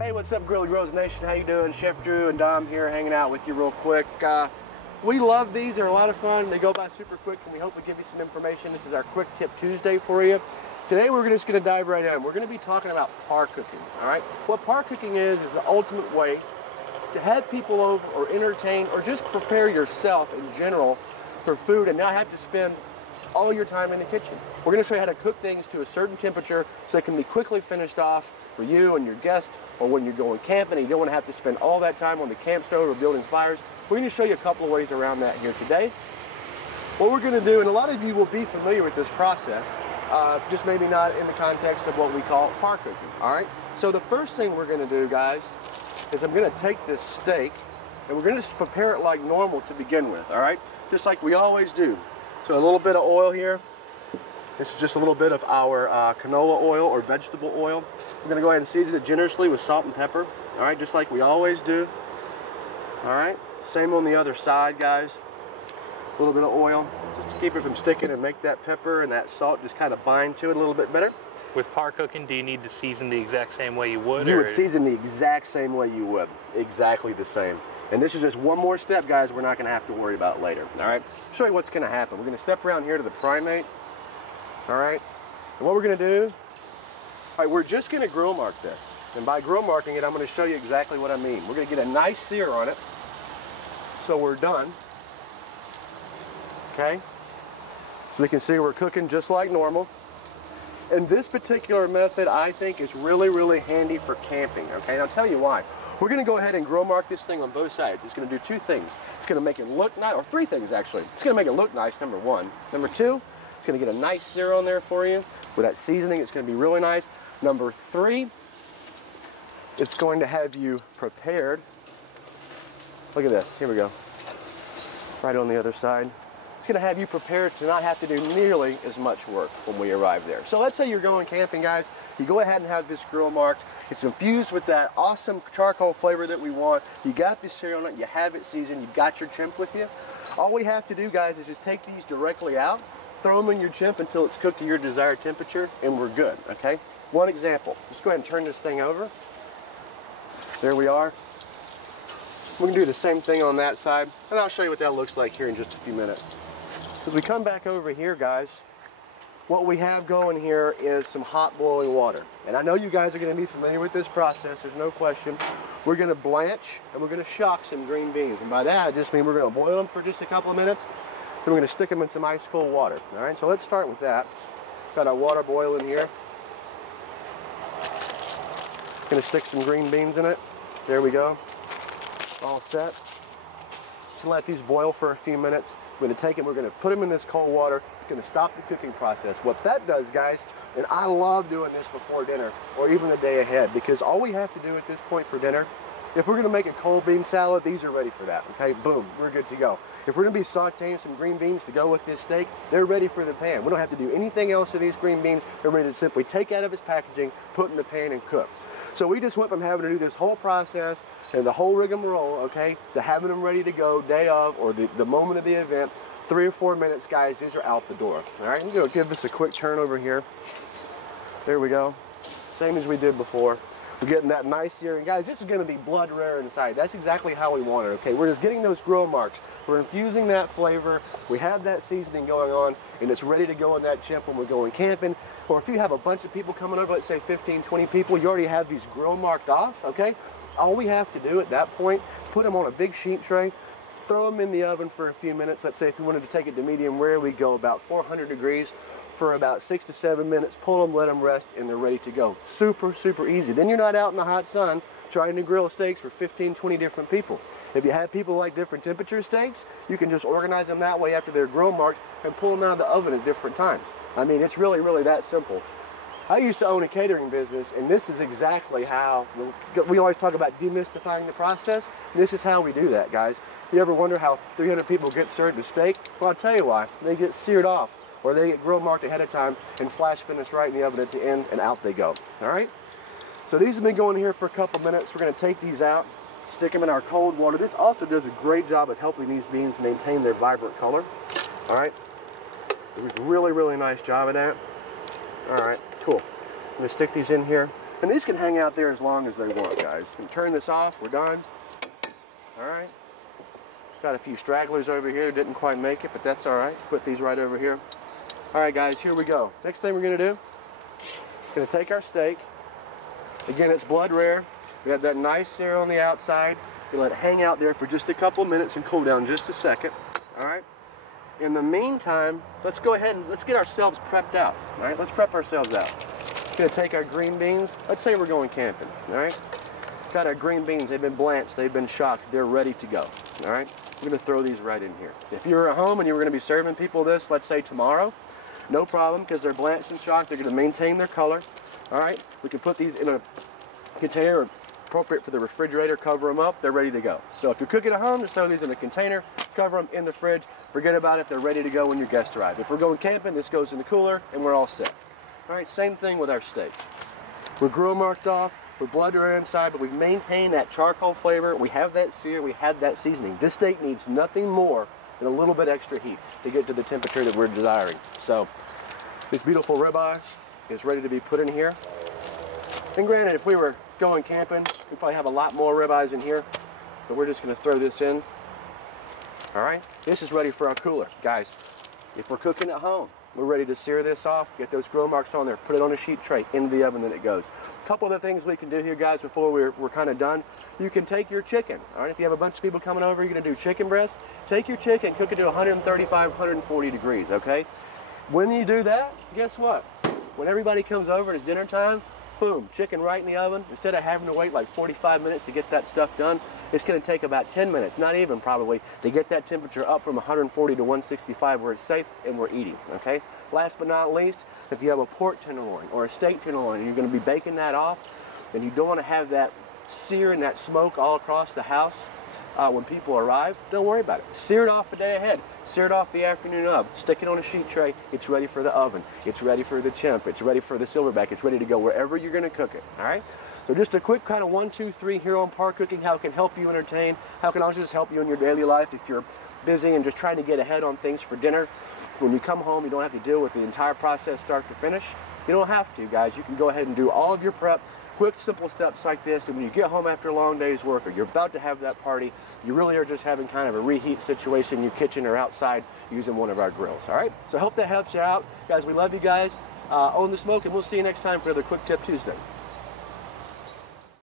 Hey, what's up, Grilla Grills Nation? How you doing? Chef Drew and Dom here, hanging out with you real quick. We love these. They're a lot of fun. They go by super quick, and we hope we give you some information. This is our Quick Tip Tuesday for you. Today, we're just going to dive right in. We're going to be talking about parcooking. All right. What parcooking is the ultimate way to have people over, or entertain, or just prepare yourself in general for food, and not have to spend all your time in the kitchen. We're going to show you how to cook things to a certain temperature so they can be quickly finished off for you and your guests, or when you're going camping and you don't want to have to spend all that time on the camp stove or building fires. We're going to show you a couple of ways around that here today. What we're going to do, and a lot of you will be familiar with this process, just maybe not in the context of what we call parcooking. All right. So the first thing we're going to do, guys, is I'm going to take this steak and we're going to just prepare it like normal to begin with. All right, just like we always do. So a little bit of oil here. This is just a little bit of our canola oil or vegetable oil. We're gonna go ahead and season it generously with salt and pepper. All right, just like we always do. All right, same on the other side, guys. A little bit of oil, just to keep it from sticking and make that pepper and that salt just kind of bind to it a little bit better. With parcooking, do you need to season the exact same way you would? You would season the exact same way you would. Exactly the same. And this is just one more step, guys, we're not going to have to worry about later. All right? I'll show you what's going to happen. We're going to step around here to the primate. All right? And what we're going to do, all right, we're just going to grill mark this. And by grill marking it, I'm going to show you exactly what I mean. We're going to get a nice sear on it. So we're done. Okay? So you can see we're cooking just like normal. And this particular method, I think, is really, really handy for camping, okay? And I'll tell you why. We're gonna go ahead and grill mark this thing on both sides. It's gonna do two things. It's gonna make it look nice, or three things actually. It's gonna make it look nice, number one. Number two, it's gonna get a nice sear on there for you. With that seasoning, it's gonna be really nice. Number three, it's going to have you prepared. Look at this, here we go. Right on the other side. It's going to have you prepared to not have to do nearly as much work when we arrive there. So let's say you're going camping, guys. You go ahead and have this grill marked. It's infused with that awesome charcoal flavor that we want. You got the sear on it. You have it seasoned. You've got your chimp with you. All we have to do, guys, is just take these directly out, throw them in your chimp until it's cooked to your desired temperature, and we're good, okay? One example. Let's go ahead and turn this thing over. There we are. We're going to do the same thing on that side, and I'll show you what that looks like here in just a few minutes. As we come back over here, guys, what we have going here is some hot boiling water. And I know you guys are going to be familiar with this process, there's no question. We're going to blanch and we're going to shock some green beans. And by that, I just mean we're going to boil them for just a couple of minutes. Then we're going to stick them in some ice cold water. All right, so let's start with that. Got our water boiling here. Going to stick some green beans in it. There we go. All set. Just let these boil for a few minutes. We're going to take them, we're going to put them in this cold water. It's going to stop the cooking process. What that does, guys, and I love doing this before dinner or even the day ahead, because all we have to do at this point for dinner, if we're going to make a cold bean salad, these are ready for that, okay? Boom, we're good to go. If we're going to be sauteing some green beans to go with this steak, they're ready for the pan. We don't have to do anything else to these green beans. They're ready to simply take out of its packaging, put in the pan, and cook. So we just went from having to do this whole process and the whole rigmarole, okay, to having them ready to go day of or the moment of the event. 3 or 4 minutes, guys, these are out the door. All right, I'm going to give this a quick turn over here. There we go. Same as we did before. We're getting that nice sear. And guys, this is going to be blood rare inside. That's exactly how we want it, okay? We're just getting those grill marks. We're infusing that flavor. We have that seasoning going on, and it's ready to go in that chimp when we're going camping. Or if you have a bunch of people coming over, let's say 15, 20 people, you already have these grill marked off, okay? All we have to do at that point is put them on a big sheet tray, throw them in the oven for a few minutes. Let's say if we wanted to take it to medium rare, we go about 400 degrees for about 6 to 7 minutes, pull them, let them rest, and they're ready to go. Super, super easy. Then you're not out in the hot sun trying to grill steaks for 15, 20 different people. If you have people like different temperature steaks, you can just organize them that way after they're grill marked and pull them out of the oven at different times. I mean, it's really, really that simple. I used to own a catering business, and this is exactly how, we always talk about demystifying the process. This is how we do that, guys. You ever wonder how 300 people get served a steak? Well, I'll tell you why. They get seared off, or they get grill marked ahead of time and flash finished right in the oven at the end, and out they go. All right? So these have been going here for a couple minutes. We're going to take these out, stick them in our cold water. This also does a great job of helping these beans maintain their vibrant color. All right? Really, really nice job of that. All right, cool. I'm going to stick these in here. And these can hang out there as long as they want, guys. You can turn this off, we're done. All right. Got a few stragglers over here, didn't quite make it, but that's all right. Put these right over here. All right, guys, here we go. Next thing we're gonna do, gonna take our steak. Again, it's blood rare. We have that nice sear on the outside. You let it hang out there for just a couple of minutes and cool down just a second. All right. In the meantime, let's go ahead and let's get ourselves prepped out. All right, let's prep ourselves out. Gonna take our green beans. Let's say we're going camping. All right. Got our green beans. They've been blanched. They've been shocked. They're ready to go. All right. We're gonna throw these right in here. If you were at home and you were gonna be serving people this, let's say tomorrow, no problem, because they're blanched and shocked. They're gonna maintain their color. All right. We can put these in a container appropriate for the refrigerator, cover them up, they're ready to go. So if you're cooking at home, just throw these in a container, cover them in the fridge, forget about it, they're ready to go when your guests arrive. If we're going camping, this goes in the cooler and we're all set. All right, same thing with our steak. We're grill marked off, we're blood rare inside, but we maintain that charcoal flavor, we have that sear, we have that seasoning. This steak needs nothing more than a little bit extra heat to get to the temperature that we're desiring. So this beautiful ribeye is ready to be put in here. And granted, if we were going camping, we probably have a lot more ribeyes in here, but we're just gonna throw this in. All right, this is ready for our cooler. Guys, if we're cooking at home, we're ready to sear this off, get those grill marks on there, put it on a sheet tray, into the oven, then it goes. A couple other things we can do here, guys, before we're kind of done. You can take your chicken, all right? If you have a bunch of people coming over, you're gonna do chicken breast, take your chicken, cook it to 135, 140 degrees, okay? When you do that, guess what? When everybody comes over and it's dinner time, boom, chicken right in the oven. Instead of having to wait like 45 minutes to get that stuff done, it's gonna take about 10 minutes, not even probably, to get that temperature up from 140 to 165 where it's safe and we're eating, okay? Last but not least, if you have a pork tenderloin or a steak tenderloin and you're gonna be baking that off and you don't wanna have that sear and that smoke all across the house when people arrive, don't worry about it. Sear it off a day ahead. Sear it off the afternoon of. Stick it on a sheet tray. It's ready for the oven. It's ready for the chimp. It's ready for the silverback. It's ready to go wherever you're going to cook it. All right? So just a quick kind of 1, 2, 3 here on Parcooking, how it can help you entertain, how it can also just help you in your daily life if you're busy and just trying to get ahead on things for dinner. When you come home, you don't have to deal with the entire process start to finish. You don't have to, guys. You can go ahead and do all of your prep, quick, simple steps like this, and when you get home after a long day's work or you're about to have that party, you really are just having kind of a reheat situation in your kitchen or outside using one of our grills, all right? So I hope that helps you out. Guys, we love you guys. Own the smoke, and we'll see you next time for another Quick Tip Tuesday.